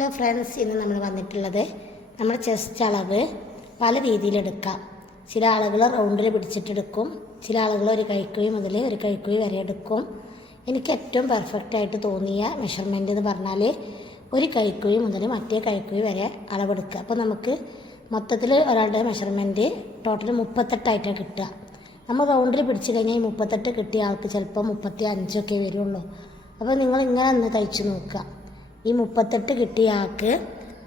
Hello friends, ഇന്ന് നമ്മൾ വന്നിട്ടുള്ളത് നമ്മുടെ ചെസ്റ്റ് അളവ് പല രീതിയിലെടുക്കാം. ചില ആളുകൾ റൗണ്ടിൽ പിടിച്ചിട്ടെടുക്കും, ചില ആളുകൾ ഒരു കൈക്കുഴി മുതൽ ഒരു കൈക്കുഴി വരെ എടുക്കും. എനിക്ക് ഏറ്റവും പെർഫെക്റ്റ് ആയിട്ട് തോന്നിയ മെഷർമെൻറ്റ് എന്ന് പറഞ്ഞാൽ ഒരു കൈക്കുഴി മുതൽ മറ്റേ കൈക്കുഴി വരെ അളവെടുക്കുക. അപ്പോൾ നമുക്ക് മൊത്തത്തിൽ ഒരാളുടെ മെഷർമെൻറ്റ് ടോട്ടൽ 38 കിട്ടുക. നമ്മൾ റൗണ്ടിൽ പിടിച്ച് കഴിഞ്ഞാൽ ഈ 38 കിട്ടിയ ആൾക്ക് ചിലപ്പോൾ 35 വരുള്ളൂ. അപ്പോൾ നിങ്ങൾ ഇങ്ങനെ ഒന്ന് തയ്ച്ച് നോക്കുക. ഈ 38 കിട്ടിയ ആൾക്ക്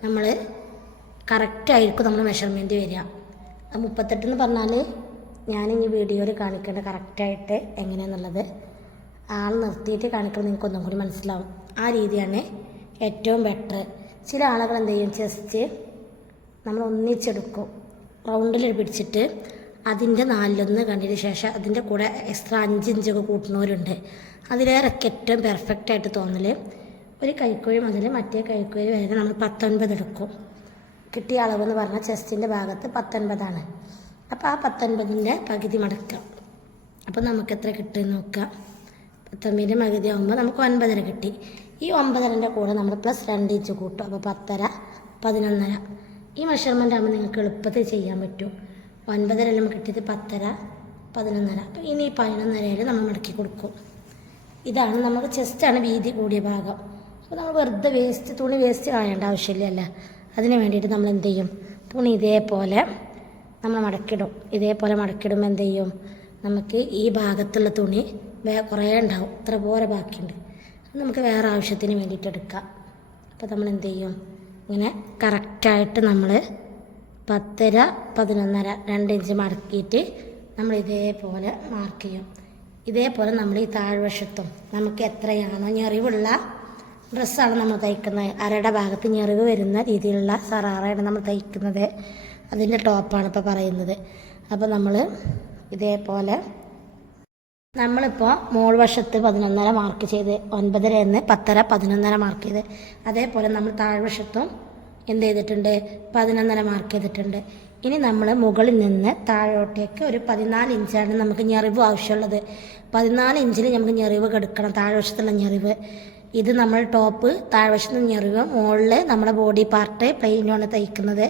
നമ്മൾ കറക്റ്റായിരിക്കും നമ്മൾ മെഷർമെൻറ്റ് വരിക. 38 എന്ന് പറഞ്ഞാൽ ഞാൻ ഈ വീഡിയോയിൽ കാണിക്കേണ്ട കറക്റ്റായിട്ട് എങ്ങനെയാണെന്നുള്ളത് ആൾ നിർത്തിയിട്ട് കാണിക്കുമ്പോൾ നിങ്ങൾക്ക് ഒന്നും കൂടി മനസ്സിലാവും. ആ രീതിയാണ് ഏറ്റവും ബെറ്റർ. ചില ആളുകൾ എന്ത് ചെയ്യും, ചെസ്റ്റ് നമ്മൾ ഒന്നിച്ചെടുക്കും, റൗണ്ടിൽ പിടിച്ചിട്ട് അതിൻ്റെ 4 കണ്ടതിന് ശേഷം അതിൻ്റെ കൂടെ എക്സ്ട്രാ 5 ഇഞ്ചൊക്കെ കൂട്ടുന്നവരുണ്ട്. അതിലേറെയൊക്കെ ഏറ്റവും പെർഫെക്റ്റായിട്ട് തോന്നൽ ഒരു കൈക്കുഴി മുതൽ മറ്റേ കൈക്കുഴി വരെ നമ്മൾ 19 എടുക്കും. കിട്ടിയ അളവെന്ന് പറഞ്ഞാൽ ചെസ്റ്റിൻ്റെ ഭാഗത്ത് 19 ആണ്. അപ്പോൾ ആ 19ൻ്റെ പകുതി മടക്കുക. അപ്പോൾ നമുക്ക് എത്ര കിട്ടുമെന്ന് നോക്കാം. 19ൻ്റെ പകുതി ആകുമ്പോൾ നമുക്ക് 9.5 കിട്ടി. ഈ 9.5ൻ്റെ കൂടെ നമ്മൾ പ്ലസ് 2 ഇഞ്ച് കൂട്ടും. അപ്പോൾ 10.5 11.5. ഈ മെഷർമെൻ്റ് ആകുമ്പോൾ നിങ്ങൾക്ക് എളുപ്പത്തിൽ ചെയ്യാൻ പറ്റും. 9.5 നമുക്ക് കിട്ടിയത് 10.5 11.5. അപ്പോൾ ഇനി 11.5 നമ്മൾ മടക്കി കൊടുക്കും. ഇതാണ് നമുക്ക് ചെസ്റ്റാണ് വീതി കൂടിയ ഭാഗം. അപ്പോൾ നമ്മൾ വെറുതെ തുണി വേസ്റ്റ് കളയേണ്ട ആവശ്യമില്ലല്ല. അതിന് വേണ്ടിയിട്ട് നമ്മൾ എന്ത് ചെയ്യും, തുണി ഇതേപോലെ നമ്മൾ മടക്കിടും. ഇതേപോലെ മടക്കിടുമ്പോൾ എന്ത് ചെയ്യും, നമുക്ക് ഈ ഭാഗത്തുള്ള തുണി കുറേ ഉണ്ടാവും, ഇത്ര പോലെ ബാക്കിയുണ്ട്. നമുക്ക് വേറെ ആവശ്യത്തിന് വേണ്ടിയിട്ട് എടുക്കാം. അപ്പോൾ നമ്മൾ എന്ത് ചെയ്യും, ഇങ്ങനെ കറക്റ്റായിട്ട് നമ്മൾ 10.5 11.5 2 ഇഞ്ച് മടക്കിയിട്ട് നമ്മൾ ഇതേപോലെ മാർക്ക് ചെയ്യും. ഇതേപോലെ നമ്മൾ ഈ താഴ്വശത്തും നമുക്ക് എത്രയാണോ ഞെറിവുള്ള ഡ്രസ്സാണ് നമ്മൾ തയ്ക്കുന്നത്, അരയുടെ ഭാഗത്ത് ഞെറിവ് വരുന്ന രീതിയിലുള്ള സറാറയാണ് നമ്മൾ തയ്ക്കുന്നത്. അതിൻ്റെ ടോപ്പാണ് ഇപ്പോൾ പറയുന്നത്. അപ്പോൾ നമ്മൾ ഇതേപോലെ നമ്മളിപ്പോൾ മോൾ വശത്ത് 11.5 മാർക്ക് ചെയ്ത് 9.5 10.5 11.5 മാർക്ക് ചെയ്ത്, അതേപോലെ നമ്മൾ താഴ്വശത്തും എന്ത് ചെയ്തിട്ടുണ്ട്, 11.5 മാർക്ക് ചെയ്തിട്ടുണ്ട്. ഇനി നമ്മൾ മുകളിൽ നിന്ന് താഴോട്ടേക്ക് ഒരു 14 ഇഞ്ചാണ് നമുക്ക് ഞെറിവ് ആവശ്യമുള്ളത്. 14 ഇഞ്ചിൽ നമുക്ക് ഞെറിവ് കെടുക്കണം, താഴ്വശത്തുള്ള ഞെറിവ്. ഇത് നമ്മൾ ടോപ്പ് താഴ്വശത്ത് ഞെറിവ്, മുകളിൽ നമ്മുടെ ബോഡി പാർട്ട് പ്ലെയിനാണ് തയ്ക്കുന്നത്.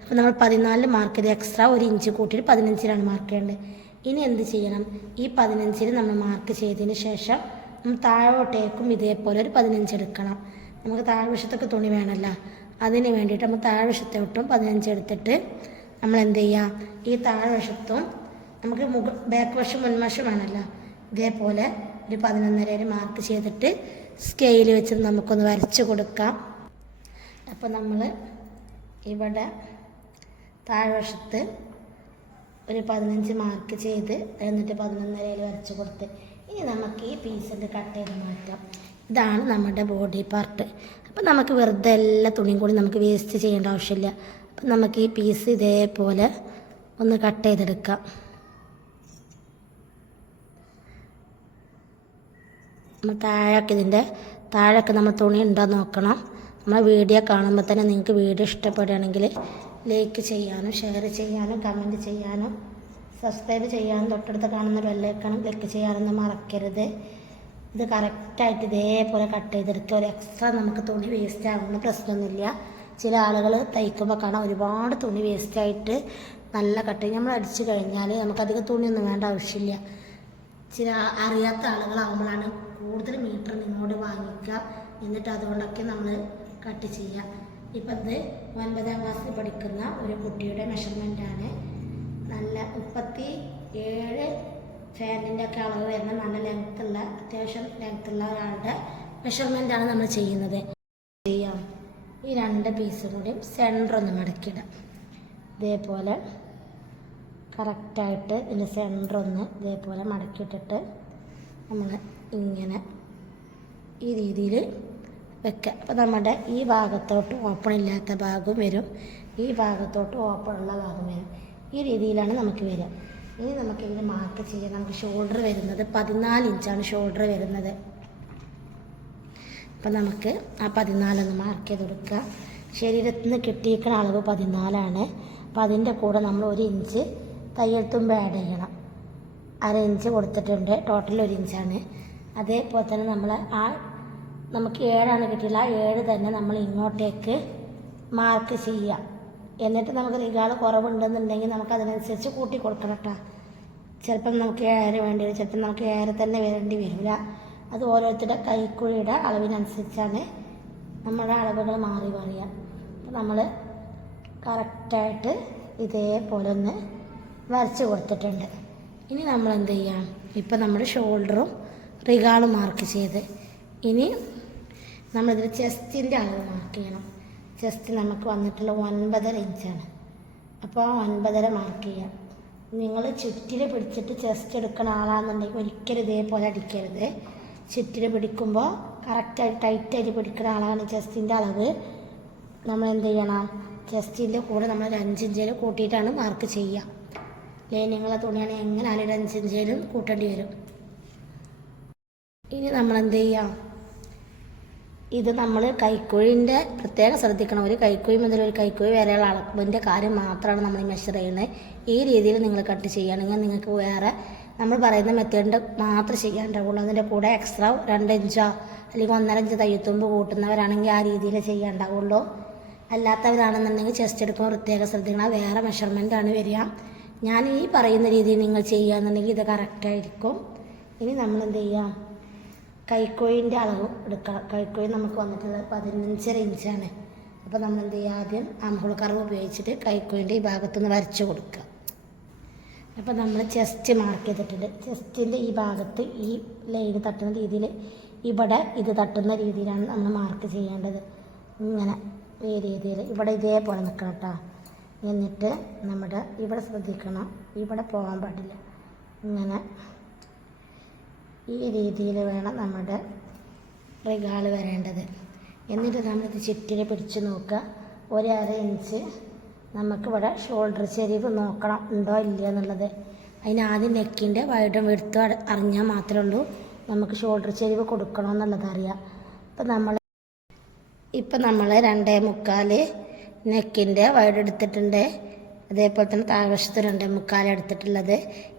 അപ്പോൾ നമ്മൾ 14 മാർക്ക് ചെയ്ത് എക്സ്ട്രാ 1 ഇഞ്ച് കൂട്ടിയിട്ട് 15 മാർക്ക് ചെയ്യേണ്ടത്. ഇനി എന്ത് ചെയ്യണം, ഈ 15 നമ്മൾ മാർക്ക് ചെയ്തതിന് ശേഷം നമ്മൾ താഴോട്ടേക്കും ഇതേപോലെ ഒരു 15 എടുക്കണം. നമുക്ക് താഴ്വശത്തൊക്കെ തുണി വേണമല്ലോ, അതിന് വേണ്ടിയിട്ട് നമ്മൾ താഴ്വശത്തോട്ടും 15 എടുത്തിട്ട് നമ്മൾ എന്ത് ചെയ്യുക, ഈ താഴ്വശത്തും നമുക്ക് ബാക്ക് വശം മുൻവശം വേണമല്ലോ, ഇതേപോലെ ഒരു 11.5 മാർക്ക് ചെയ്തിട്ട് സ്കെയിൽ വെച്ച് നമുക്കൊന്ന് വരച്ച് കൊടുക്കാം. അപ്പോൾ നമ്മൾ ഇവിടെ താഴ്വശത്ത് ഒരു 15 മാർക്ക് ചെയ്ത് എന്നിട്ട് 11.5 വരച്ച് കൊടുത്ത് ഇനി നമുക്ക് ഈ പീസിൻ്റെ കട്ട് ചെയ്ത് മാറ്റാം. ഇതാണ് നമ്മുടെ ബോഡി പാർട്ട്. അപ്പോൾ നമുക്ക് വെറുതെ എല്ലാ തുണിയും കൂടി നമുക്ക് വേസ്റ്റ് ചെയ്യേണ്ട ആവശ്യമില്ല. അപ്പം നമുക്ക് ഈ പീസ് ഇതേപോലെ ഒന്ന് കട്ട് ചെയ്തെടുക്കാം. നമ്മൾ ഇതിൻ്റെ താഴെയൊക്കെ നമ്മൾ തുണി ഉണ്ടോ നോക്കണം. നമ്മൾ വീഡിയോ കാണുമ്പോൾ തന്നെ നിങ്ങൾക്ക് വീഡിയോ ഇഷ്ടപ്പെടുകയാണെങ്കിൽ ലൈക്ക് ചെയ്യാനും ഷെയർ ചെയ്യാനും കമൻറ്റ് ചെയ്യാനും സബ്സ്ക്രൈബ് ചെയ്യാനും തൊട്ടടുത്ത് കാണുന്ന ബെല്ലൈക്കണും ക്ലിക്ക് ചെയ്യാനൊന്നും മറക്കരുത്. ഇത് കറക്റ്റായിട്ട് ഇതേപോലെ കട്ട് ചെയ്തെടുക്കുക. ഒരു എക്സ്ട്രാ നമുക്ക് തുണി വേസ്റ്റ് ആകുന്ന പ്രശ്നമൊന്നുമില്ല. ചില ആളുകൾ തയ്ക്കുമ്പോൾ കാണാം ഒരുപാട് തുണി വേസ്റ്റായിട്ട് നല്ല കട്ട് നമ്മൾ അടിച്ചു കഴിഞ്ഞാൽ നമുക്കധികം തുണിയൊന്നും വേണ്ട ആവശ്യമില്ല. ചില അറിയാത്ത ആളുകളാകുമ്പോഴാണ് കൂടുതൽ മീറ്റർ നിങ്ങളോട് വാങ്ങിക്കുക, എന്നിട്ട് അതുകൊണ്ടൊക്കെ നമ്മൾ കട്ട് ചെയ്യുക. ഇപ്പം ഇത് 9ാം ക്ലാസ്സിൽ പഠിക്കുന്ന ഒരു കുട്ടിയുടെ മെഷർമെൻറ്റാണ്. നല്ല 37 ഫാനിൻ്റെ ഒക്കെ അളവ് വരുന്ന നല്ല ലെങ്ത്തുള്ള അത്യാവശ്യം ലെങ്ത്തുള്ള ഒരാളുടെ മെഷർമെൻറ്റാണ് നമ്മൾ ചെയ്യുന്നത്. ചെയ്യാം, ഈ 2 പീസും കൂടി സെൻറ്റർ ഒന്ന് മടക്കിയിടാം. ഇതേപോലെ കറക്റ്റായിട്ട് ഇതിൻ്റെ സെൻറ്റർ ഒന്ന് ഇതേപോലെ മടക്കിയിട്ടിട്ട് നമ്മൾ ഇങ്ങനെ ഈ രീതിയിൽ വെക്കുക. അപ്പോൾ നമ്മുടെ ഈ ഭാഗത്തോട്ട് ഓപ്പൺ ഇല്ലാത്ത ഭാഗവും വരും, ഈ ഭാഗത്തോട്ട് ഓപ്പണുള്ള ഭാഗം വരും. ഈ രീതിയിലാണ് നമുക്ക് വരിക. ഇനി നമുക്കിതിന് മാർക്ക് ചെയ്യാം. നമുക്ക് ഷോൾഡർ വരുന്നത് 14 ഇഞ്ചാണ് ഷോൾഡർ വരുന്നത്. അപ്പം നമുക്ക് ആ 14 മാർക്ക് ചെയ്ത് കൊടുക്കുക. ശരീരത്തിൽ നിന്ന് കിട്ടിയിരിക്കുന്ന അളവ് 14 ആണ്. അപ്പോൾ അതിൻ്റെ കൂടെ നമ്മൾ 1 ഇഞ്ച് തയ്യൽ തുമ്പ് ആഡ് ചെയ്യണം. 1/2 ഇഞ്ച് കൊടുത്തിട്ടുണ്ട്, ടോട്ടൽ 1 ഇഞ്ചാണ്. അതേപോലെ തന്നെ നമ്മൾ ആ നമുക്ക് 7 കിട്ടിയില്ല. 7 തന്നെ നമ്മൾ ഇങ്ങോട്ടേക്ക് മാർക്ക് ചെയ്യാം. എന്നിട്ട് നമുക്ക് റിഗാൾ കുറവുണ്ടെന്നുണ്ടെങ്കിൽ നമുക്ക് അതിനനുസരിച്ച് കൂട്ടി കൊടുക്കണം കേട്ടോ. ചിലപ്പം നമുക്ക് 7 വേണ്ടി വരും, ചിലപ്പം നമുക്ക് 7 തന്നെ വേണ്ടി വരില്ല. അത് ഓരോരുത്തരുടെ കൈക്കുഴിയുടെ അളവിനനുസരിച്ചാണ് നമ്മുടെ അളവുകൾ മാറി പറയുക. അപ്പോൾ നമ്മൾ കറക്റ്റായിട്ട് ഇതേപോലെ ഒന്ന് വരച്ച് കൊടുത്തിട്ടുണ്ട്. ഇനി നമ്മൾ എന്ത് ചെയ്യാം, ഇപ്പം നമ്മുടെ ഷോൾഡറും റിഗാളും മാർക്ക് ചെയ്ത് ഇനി നമ്മളിതിൽ ചെസ്റ്റിൻ്റെ അളവ് മാർക്ക് ചെയ്യണം. ചെസ്റ്റ് നമുക്ക് വന്നിട്ടുള്ള 9.5 ഇഞ്ചാണ്. അപ്പോൾ 9.5 മാർക്ക് ചെയ്യാം. നിങ്ങൾ ചുറ്റിൽ പിടിച്ചിട്ട് ചെസ്റ്റ് എടുക്കുന്ന ആളാണെന്നുണ്ടെങ്കിൽ ഒരിക്കലും ഇതേപോലെ അടിക്കരുത്. ചുറ്റിൽ പിടിക്കുമ്പോൾ കറക്റ്റായിട്ട് ടൈറ്റായിട്ട് പിടിക്കുന്ന ആളാണ് ചെസ്റ്റിൻ്റെ അളവ്. നമ്മൾ എന്ത് ചെയ്യണം, ചെസ്റ്റിൻ്റെ കൂടെ നമ്മൾ ഒരു 5 ഇഞ്ചേലും കൂട്ടിയിട്ടാണ് മാർക്ക് ചെയ്യുക. ലൈനിങ്ങുള്ള തുണിയാണെങ്കിൽ എങ്ങനെയാലും ഒരു 5 ഇഞ്ചേലും കൂട്ടേണ്ടി വരും. ഇനി നമ്മൾ എന്ത് ചെയ്യാം, ഇത് നമ്മൾ കൈക്കുഴിൻ്റെ പ്രത്യേകം ശ്രദ്ധിക്കണം. ഒരു കൈക്കുഴി മുതൽ ഒരു കൈക്കുഴി വരെയുള്ള അളവിൻ്റെ കാര്യം മാത്രമാണ് നമ്മൾ മെഷർ ചെയ്യുന്നത്. ഈ രീതിയിൽ നിങ്ങൾ കട്ട് ചെയ്യുകയാണെങ്കിൽ നിങ്ങൾക്ക് വേറെ നമ്മൾ പറയുന്ന മെത്തേഡിൻ്റെ മാത്രം ചെയ്യാണ്ടാവുള്ളൂ. അതിൻ്റെ കൂടെ എക്സ്ട്രാ 2 ഇഞ്ചോ അല്ലെങ്കിൽ 1.5 ഇഞ്ച് തയ്യത്തുമ്പ് കൂട്ടുന്നവരാണെങ്കിൽ ആ രീതിയിൽ ചെയ്യാണ്ടാവുള്ളൂ. അല്ലാത്തവരാണെന്നുണ്ടെങ്കിൽ ചെസ്റ്റ് എടുക്കുമ്പോൾ പ്രത്യേകം ശ്രദ്ധിക്കണം. വേറെ മെഷർമെൻറ്റാണ് വരിക. ഞാൻ ഈ പറയുന്ന രീതിയിൽ നിങ്ങൾ ചെയ്യുകയെന്നുണ്ടെങ്കിൽ ഇത് കറക്റ്റായിരിക്കും. ഇനി നമ്മൾ എന്ത് ചെയ്യാം, കൈക്കോയിൻ്റെ അളവ് എടുക്കണം. കൈക്കോയി നമുക്ക് വന്നിട്ടുള്ളത് 15.5 ഇഞ്ചാണ്. അപ്പോൾ നമ്മൾ എന്ത് ചെയ്യുക, ആദ്യം ആംഹോൾ കർവ് ഉപയോഗിച്ചിട്ട് കൈക്കോയിൻ്റെ ഈ ഭാഗത്തുനിന്ന് വരച്ച് കൊടുക്കുക. അപ്പോൾ നമ്മൾ ചെസ്റ്റ് മാർക്ക് ചെയ്തിട്ടുണ്ട്. ചെസ്റ്റിൻ്റെ ഈ ഭാഗത്ത് ഈ ലൈന് തട്ടുന്ന രീതിയിൽ ഇവിടെ ഇത് തട്ടുന്ന രീതിയിലാണ് നമ്മൾ മാർക്ക് ചെയ്യേണ്ടത്. ഇങ്ങനെ ഈ രീതിയിൽ ഇവിടെ ഇതേപോലെ നിൽക്കണം കേട്ടോ. എന്നിട്ട് നമ്മുടെ ഇവിടെ ശ്രദ്ധിക്കണം, ഇവിടെ പോകാൻ പാടില്ല. ഇങ്ങനെ ഈ രീതിയിൽ വേണം നമ്മുടെ റിഗാൾ വരേണ്ടത്. എന്നിട്ട് നമ്മളിത് ചുറ്റിനെ പിടിച്ച് നോക്കുക. 1.5 ഇഞ്ച് നമുക്കിവിടെ ഷോൾഡർ ചെരിവ് നോക്കണം ഉണ്ടോ ഇല്ല എന്നുള്ളത്. അതിന് ആദ്യം നെക്കിൻ്റെ വൈഡും എടുത്തും അറിഞ്ഞാൽ മാത്രമേ ഉള്ളൂ നമുക്ക് ഷോൾഡർ ചെരിവ് കൊടുക്കണമെന്നുള്ളത് അറിയാം. ഇപ്പം നമ്മൾ 2.25 നെക്കിൻ്റെ വൈഡ് എടുത്തിട്ടുണ്ട്. അതേപോലെ തന്നെ താഴ്വശത്ത് 2.25 എടുത്തിട്ടുള്ളത്.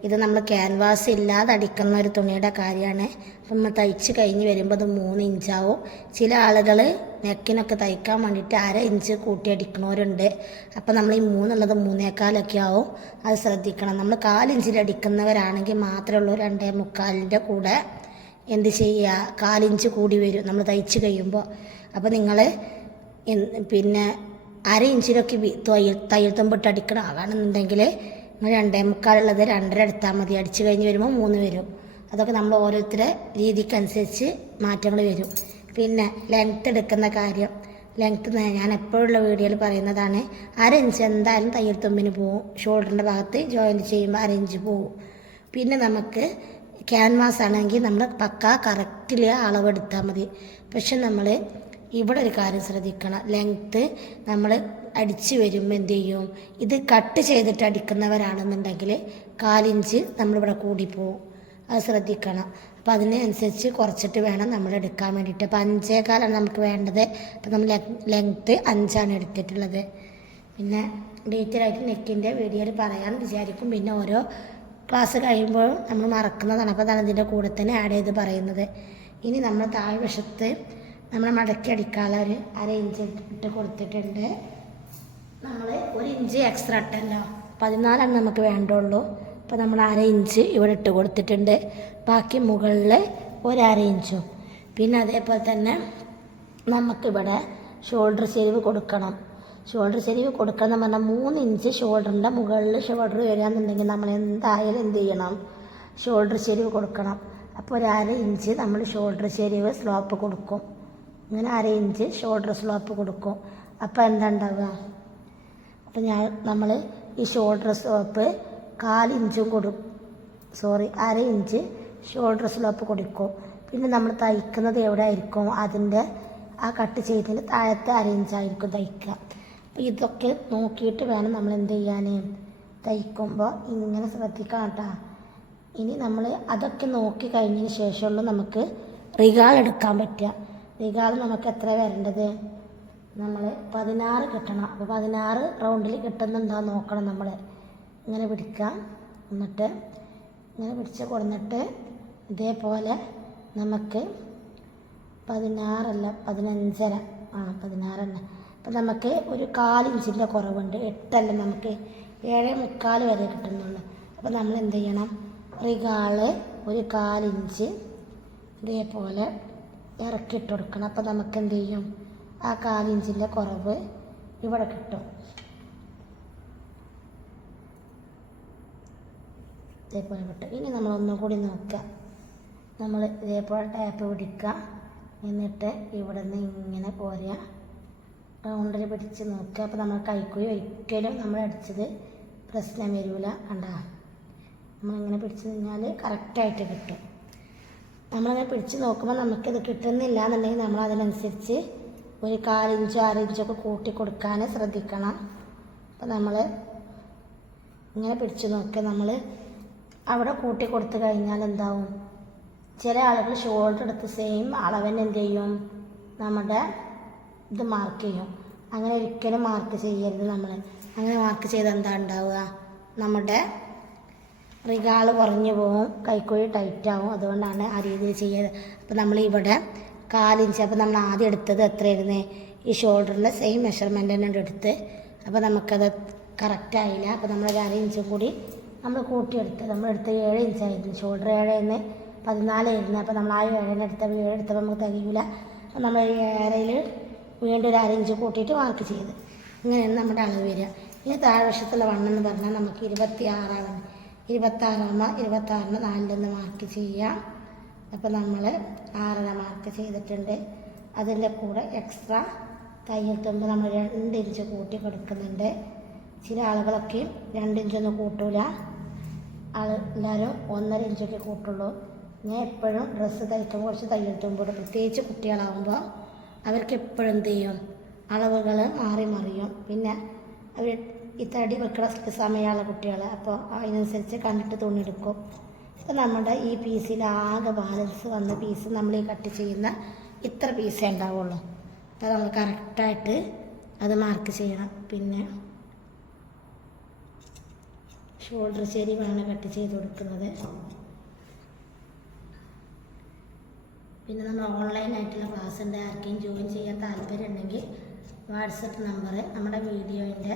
ഇത് നമ്മൾ ക്യാൻവാസ് ഇല്ലാതെ അടിക്കുന്ന ഒരു തുണിയുടെ കാര്യമാണ്. അപ്പം നമ്മൾ തയ്ച്ച് കഴിഞ്ഞ് വരുമ്പോൾ അത് 3 ഇഞ്ചാവും. ചില ആളുകൾ നെക്കിനൊക്കെ തയ്ക്കാൻ വേണ്ടിയിട്ട് 1/2 ഇഞ്ച് കൂട്ടി അടിക്കുന്നവരുണ്ട്. അപ്പം നമ്മൾ ഈ 3 ഉള്ളത് 3.25 ആവും. അത് ശ്രദ്ധിക്കണം. നമ്മൾ 4 ഇഞ്ചിൽ അടിക്കുന്നവരാണെങ്കിൽ മാത്രമേ ഉള്ളൂ 2.25 കൂടെ എന്ത് ചെയ്യുക, 4 ഇഞ്ച് കൂടി വരും നമ്മൾ തയ്ച്ച് കഴിയുമ്പോൾ. അപ്പോൾ നിങ്ങൾ പിന്നെ 1/2 ഇഞ്ചിലൊക്കെ തയ്യൽ തുമ്പിട്ട് അടിക്കണം ആകാണെന്നുണ്ടെങ്കിൽ നിങ്ങൾ 2.25 ഉള്ളത് 2.5 എടുത്താൽ മതി. അടിച്ച് കഴിഞ്ഞ് വരുമ്പോൾ 3 വരും. അതൊക്കെ നമ്മൾ ഓരോരുത്തരുടെ രീതിക്കനുസരിച്ച് മാറ്റങ്ങൾ വരും. പിന്നെ ലെങ്ത്ത് എടുക്കുന്ന കാര്യം, ലെങ്ത്ത് ഞാൻ എപ്പോഴുള്ള വീഡിയോയിൽ പറയുന്നതാണ്. 1/2 ഇഞ്ച് എന്തായാലും തയ്യൽ തുമ്പിന് പോവും. ഷോൾഡറിൻ്റെ ഭാഗത്ത് ജോയിൻറ്റ് ചെയ്യുമ്പോൾ 1/2 ഇഞ്ച് പോവും. പിന്നെ നമുക്ക് ക്യാൻവാസ് ആണെങ്കിൽ നമ്മൾ പക്കാ കറക്റ്റിൽ അളവെടുത്താൽ മതി. പക്ഷെ നമ്മൾ ഇവിടെ ഒരു കാര്യം ശ്രദ്ധിക്കണം. ലെങ്ത്ത് നമ്മൾ അടിച്ച് വരുമ്പോൾ എന്ത് ചെയ്യും, ഇത് കട്ട് ചെയ്തിട്ട് അടിക്കുന്നവരാണെന്നുണ്ടെങ്കിൽ 4 ഇഞ്ച് നമ്മളിവിടെ കൂടിപ്പോവും. അത് ശ്രദ്ധിക്കണം. അപ്പോൾ അതിനനുസരിച്ച് കുറച്ചിട്ട് വേണം നമ്മൾ എടുക്കാൻ വേണ്ടിയിട്ട്. അപ്പോൾ 5.25 നമുക്ക് വേണ്ടത്. അപ്പോൾ നമ്മൾ ലെങ്ത്ത് 5 എടുത്തിട്ടുള്ളത്. പിന്നെ ഡീറ്റെയിൽ ആയിട്ട് നെക്കിൻ്റെ വീഡിയോയിൽ പറയാൻ വിചാരിക്കും. പിന്നെ ഓരോ ക്ലാസ് കഴിയുമ്പോൾ നമ്മൾ മറക്കുന്നതാണ്. അപ്പോൾ അതാണ് ഇതിൻ്റെ കൂടെ തന്നെ ആഡ് ചെയ്ത് പറയുന്നത്. ഇനി നമ്മൾ താഴ്വശത്ത് നമ്മൾ മടക്കി അടിക്കാനുള്ള ഒരു 1/2 ഇഞ്ച് ഇട്ട് കൊടുത്തിട്ടുണ്ട്. നമ്മൾ 1 ഇഞ്ച് എക്സ്ട്രാ ഇട്ടല്ലോ, 14 നമുക്ക് വേണ്ടുള്ളൂ. അപ്പോൾ നമ്മൾ 1/2 ഇഞ്ച് ഇവിടെ ഇട്ട് കൊടുത്തിട്ടുണ്ട്. ബാക്കി മുകളിൽ 1/2 ഇഞ്ചും. പിന്നെ അതേപോലെ തന്നെ നമുക്കിവിടെ ഷോൾഡർ ചെരിവ് കൊടുക്കണം. ഷോൾഡർ ചെരിവ് കൊടുക്കണം എന്ന് പറഞ്ഞാൽ 3 ഇഞ്ച് ഷോൾഡറിൻ്റെ മുകളിൽ ഷോൾഡർ വരികയാണെന്നുണ്ടെങ്കിൽ നമ്മൾ എന്തായാലും എന്ത് ചെയ്യണം, ഷോൾഡർ ചെരിവ് കൊടുക്കണം. അപ്പോൾ 1/2 ഇഞ്ച് നമ്മൾ ഷോൾഡർ ചെരിവ് സ്ലോപ്പ് കൊടുക്കും. ഇങ്ങനെ 1/2 ഇഞ്ച് ഷോൾഡർ സ്ലോപ്പ് കൊടുക്കും. അപ്പോൾ എന്താ ഉണ്ടാവുക, അപ്പോൾ നമ്മൾ ഈ ഷോൾഡർ സ്ലോപ്പ് 1/4 ഇഞ്ചും 1/2 ഇഞ്ച് ഷോൾഡർ സ്ലോപ്പ് കൊടുക്കും. പിന്നെ നമ്മൾ തയ്ക്കുന്നത് എവിടെ ആയിരിക്കും, അതിൻ്റെ ആ കട്ട് ചെയ്തതിന് താഴത്തെ 1/2 ഇഞ്ചായിരിക്കും തയ്ക്കുക. അപ്പോൾ ഇതൊക്കെ നോക്കിയിട്ട് വേണം നമ്മൾ എന്ത് ചെയ്യാൻ, തയ്ക്കുമ്പോൾ ഇങ്ങനെ ശ്രദ്ധിക്കാം കേട്ടോ. ഇനി നമ്മൾ അതൊക്കെ നോക്കി കഴിഞ്ഞതിന് ശേഷമുള്ളൂ നമുക്ക് റിഗാൾ എടുക്കാൻ പറ്റുക. റിഗാൾ നമുക്ക് എത്ര വരേണ്ടത്, നമ്മൾ 16 കിട്ടണം. അപ്പോൾ 16 റൗണ്ടിൽ കിട്ടുന്നുണ്ടോ നോക്കണം. നമ്മൾ ഇങ്ങനെ പിടിക്കാം. എന്നിട്ട് ഇങ്ങനെ പിടിച്ച് കൊടുത്തിട്ട് ഇതേപോലെ നമുക്ക് 16 15.5 16 തന്നെ. അപ്പം നമുക്ക് ഒരു 1/4 ഇഞ്ചിൻ്റെ കുറവുണ്ട്. 8 നമുക്ക് 7.25 വരെ കിട്ടുന്നുള്ളൂ. അപ്പോൾ നമ്മൾ എന്ത് ചെയ്യണം, റിഗാള് ഒരു 1/4 ഇഞ്ച് ഇതേപോലെ ഇറക്കിയിട്ട് കൊടുക്കണം. അപ്പോൾ നമുക്ക് എന്ത് ചെയ്യും, ആ 1/4 ഇഞ്ചിൻ്റെ കുറവ് ഇവിടെ കിട്ടും. ഇതേപോലെ കിട്ടും. ഇനി നമ്മളൊന്നും കൂടി നോക്കുക. നമ്മൾ ഇതേപോലെ ടാപ്പ് പിടിക്കുക, എന്നിട്ട് ഇവിടെ നിന്ന് ഇങ്ങനെ പോരുക, റൗണ്ടിൽ പിടിച്ച് നോക്കുക. അപ്പോൾ നമ്മൾ കൈക്കുഴി ഒരിക്കലും നമ്മൾ അടിച്ചത് പ്രശ്നം വരില്ല. കണ്ടാ, നമ്മളിങ്ങനെ പിടിച്ച് കഴിഞ്ഞാൽ കറക്റ്റായിട്ട് കിട്ടും. നമ്മളിങ്ങനെ പിടിച്ച് നോക്കുമ്പോൾ നമുക്കിത് കിട്ടുന്നില്ല എന്നുണ്ടെങ്കിൽ നമ്മൾ അതിനനുസരിച്ച് ഒരു 1/4 ഇഞ്ചോ 6 ഇഞ്ചൊക്കെ കൂട്ടി കൊടുക്കാൻ ശ്രദ്ധിക്കണം. അപ്പോൾ നമ്മൾ ഇങ്ങനെ പിടിച്ച് നോക്കുക. നമ്മൾ അവിടെ കൂട്ടി കൊടുത്തു കഴിഞ്ഞാൽ എന്താവും, ചില ആളുകൾ ഷോൾഡർ എടുത്ത് സെയിം അളവിന് എന്ത് ചെയ്യും, നമ്മുടെ ഇത് മാർക്ക് ചെയ്യും. അങ്ങനെ ഒരിക്കലും മാർക്ക് ചെയ്യരുത്. നമ്മൾ അങ്ങനെ മാർക്ക് ചെയ്താൽ എന്താ ഉണ്ടാവുക, നമ്മുടെ റിഗാള് കുറഞ്ഞു പോവും, കൈക്കുഴി ടൈറ്റാവും. അതുകൊണ്ടാണ് ആ രീതിയിൽ ചെയ്യരുത്. അപ്പോൾ നമ്മൾ ഇവിടെ 1/4 ഇഞ്ച്, അപ്പോൾ നമ്മൾ ആദ്യം എടുത്തത് എത്രയായിരുന്നേ, ഈ ഷോൾഡറിൻ്റെ സെയിം മെഷർമെൻ്റ് തന്നെ എടുത്ത്. അപ്പോൾ നമുക്കത് കറക്റ്റായില്ല. അപ്പോൾ നമ്മൾ 1/2 ഇഞ്ചും കൂടി നമ്മൾ കൂട്ടിയെടുത്ത്, നമ്മളെടുത്ത് 7 ഇഞ്ചായിരുന്നു. ഷോൾഡർ 7 14 ആയിരുന്നു. അപ്പോൾ നമ്മൾ ആ 7 എടുത്തപ്പോൾ നമുക്ക് തികയില്ല. അപ്പോൾ നമ്മൾ 7 വീണ്ടും ഒരു 1/2 ഇഞ്ച് കൂട്ടിയിട്ട് മാർക്ക് ചെയ്ത്. ഇങ്ങനെയാണ് നമ്മുടെ അളവ് വരിക. ഇനി താഴ്വശത്തുള്ള വണ്ണം പറഞ്ഞാൽ നമുക്ക് 26 26 26 4 മാർക്ക് ചെയ്യാം. അപ്പോൾ നമ്മൾ 6 മാർക്ക് ചെയ്തിട്ടുണ്ട്. അതിൻ്റെ കൂടെ എക്സ്ട്രാ തയ്യൽ തുമ്പ് നമ്മൾ 2 ഇഞ്ച് കൂട്ടി കൊടുക്കുന്നുണ്ട്. ചില ആളുകളൊക്കെ 2 ഇഞ്ചൊന്നും കൂട്ടൂല, എല്ലാവരും 1.5 ഇഞ്ചൊക്കെ കൂട്ടുള്ളൂ. ഞാൻ എപ്പോഴും ഡ്രസ്സ് തയ്ക്കുമ്പോൾ കുറച്ച് തയ്യൽ തുമ്പോട്, പ്രത്യേകിച്ച് കുട്ടികളാകുമ്പോൾ അവർക്ക് എപ്പോഴും എന്ത് ചെയ്യും, അളവുകൾ മാറി മറിയും. പിന്നെ അവർ ഈ തടി വെക്കുന്ന സമയമുള്ള കുട്ടികൾ, അപ്പോൾ അതിനനുസരിച്ച് കണ്ടിട്ട് തുണിയെടുക്കും. അപ്പോൾ നമ്മുടെ ഈ പീസിൽ ആകെ ബാലൻസ് വന്ന പീസ് നമ്മൾ ഈ കട്ട് ചെയ്യുന്ന ഇത്ര പീസേ ഉണ്ടാവുള്ളൂ. അപ്പോൾ നമ്മൾ കറക്റ്റായിട്ട് അത് മാർക്ക് ചെയ്യണം. പിന്നെ ഷോൾഡർ ചെരിവാണ് കട്ട് ചെയ്ത് കൊടുക്കുന്നത്. പിന്നെ നമ്മൾ ഓൺലൈനായിട്ടുള്ള ക്ലാസ് ഉണ്ട്. ആർക്കെയും ജോയിൻ ചെയ്യാൻ താല്പര്യം ഉണ്ടെങ്കിൽ വാട്സപ്പ് നമ്പർ നമ്മുടെ വീഡിയോൻ്റെ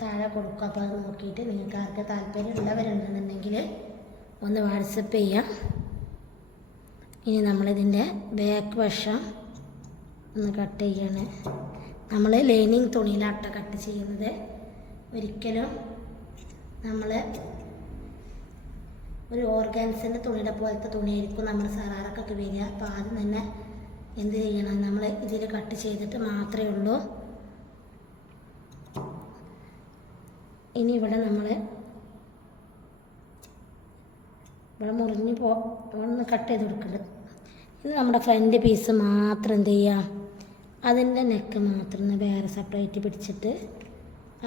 താഴെ കൊടുക്കുക. അപ്പോൾ അത് നോക്കിയിട്ട് നിങ്ങൾക്ക് ആർക്ക് താല്പര്യമുള്ളവരുണ്ടെന്നുണ്ടെങ്കിൽ ഒന്ന് വാട്സപ്പ് ചെയ്യാം. ഇനി നമ്മളിതിൻ്റെ ബാക്ക് വശം ഒന്ന് കട്ട് ചെയ്യാണ്. നമ്മൾ ലൈനിങ് തുണിയിലാട്ട കട്ട് ചെയ്യുന്നത്. ഒരിക്കലും നമ്മൾ ഒരു ഓർഗാൻസിൻ്റെ തുണിയുടെ പോലത്തെ തുണിയായിരിക്കും നമ്മൾ സറാറക്കൊക്കെ വരിക. അപ്പോൾ ആദ്യം തന്നെ എന്ത് ചെയ്യണം, നമ്മൾ ഇതിൽ കട്ട് ചെയ്തിട്ട് മാത്രമേ ഉള്ളൂ. ഇനി ഇവിടെ നമ്മൾ ഇവിടെ മുറിഞ്ഞ് ഒന്ന് കട്ട് ചെയ്ത് കൊടുക്കേണ്ടത്. ഇനി നമ്മുടെ ഫ്രണ്ട് പീസ് മാത്രം എന്ത് ചെയ്യുക, അതിൻ്റെ നെക്ക് മാത്രം ഒന്ന് വേറെ സെപ്പറേറ്റ് പിടിച്ചിട്ട്